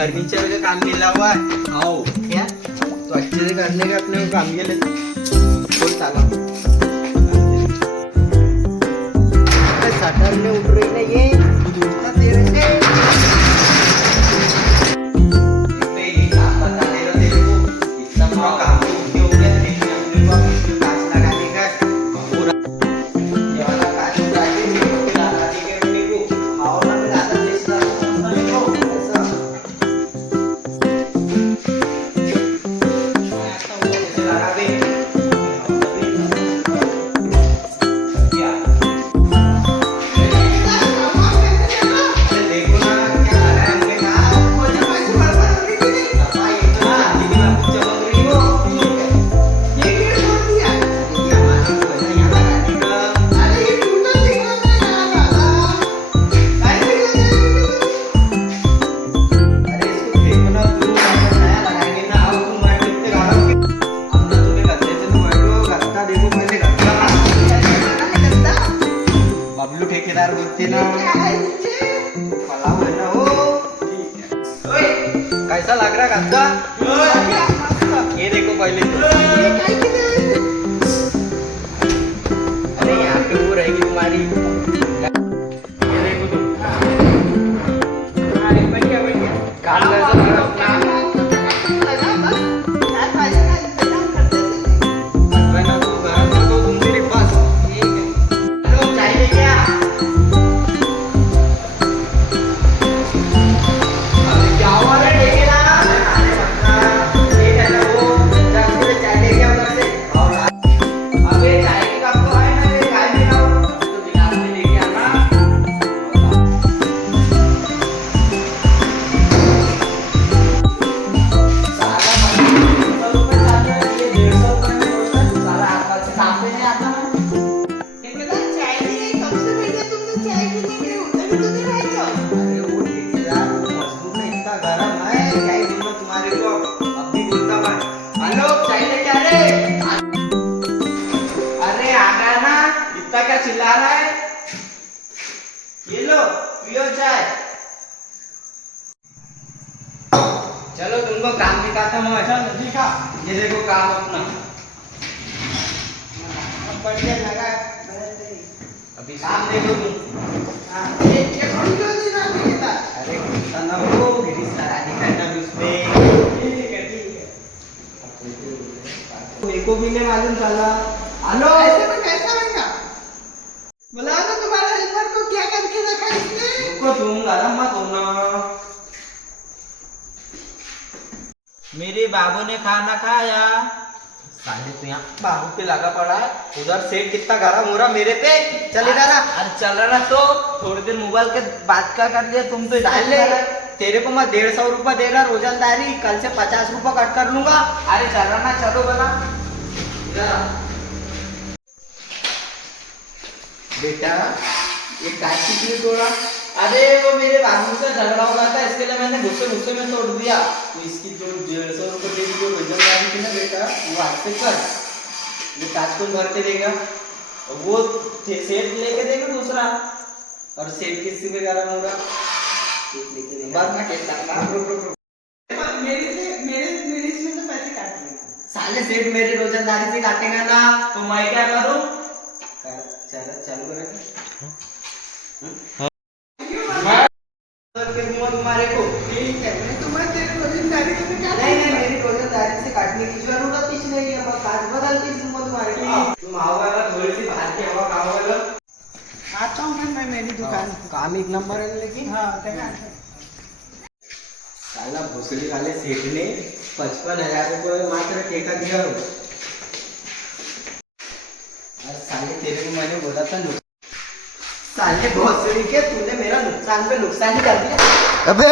फर्नीचर का काम मिला हुआ है। आओ क्या तो अच्छे से करने का अपने को काम मिले बोल साला शटर में उठ रही ना ये दूसरा तेरे से ये काम बता दे रहा तेरे को इतना पूरा काम तो हो गया लेकिन अपने को इसमें कांच लगाने का पूरा ये वाला कांच उठा के लगाने के अपने को और ना लगा दे इसका समझ लो ऐसा ऐसे लगा दे बबलू ठेकेदार बोलते ना मला म्हणा हो कैसा लग रहा गद्दा ये देखो पहले अरे यहाँ पे वो रहेगी तुम्हारी ये देखो तुम काम कैसा लग रहा अपना क्या चिल्ला रहा है ये लो पियो चाय चलो तुमको काम दिखाता हूँ अच्छा दिखा ये देखो काम अपना बढ़िया लगा अभी काम देखो तुम अरे गुस्सा ना हो मेरी सराहनी करना भी उसमें मेरे को भी नहीं मालूम चला हेलो ऐसे में कैसा बनेगा बोला तो तुम्हारा हेल्पर को क्या करके रखा इसने रुको तुम गरम मत होना मेरे बाबू ने खाना खाया साले तो यहाँ बाबू पे लगा पड़ा है उधर सेठ कितना गरम हो रहा मेरे पे चलेगा ना अरे चल रहा ना तो थोड़ी देर मोबाइल के बात का कर लिया तुम तो साले तेरे को मैं 150 रुपया दे रहा रोजानदारी कल से 50 रुपया कट कर लूंगा अरे चल रहा ना चलो बना बेटा ये कांची क्यों तोड़ा अरे वो मेरे बाबू से झगड़ा हो गया था इसके लिए मैंने गुस्से में तोड़ दिया तो इसकी जो 150 रुपये दे दी जो रोजगारी थी ना बेटा वो आज से कर ये कांच को भर के देगा और वो सेठ लेके देगा दूसरा और सेठ किसी पे गरम होगा सेठ लेके देगा बाद में कहता मेरे इसमें से पैसे काट लेना साले सेठ मेरी रोजगारी से काटेगा ना तो मैं क्या करूं चालू करें तुम्हारे को ठीक है मैं तुम्हें तेरे रोजंदारी से काट नहीं मेरी रोजंदारी से काटने की जरूरत ही नहीं है बस काट बदल के तुम्हारे को तुम आओगे थोड़ी सी बाहर की हवा खाओगे आता हूँ मैं मेरी दुकान काम एक नंबर है लेकिन हाँ साला भोसड़ी वाले सेठ ने 55,000 रुपये मात्र ठेका दिया हो साले तेरे को मैंने बोला था साले भोसड़ी के तूने मेरा नुकसान पे नुकसान ही कर दिया अबे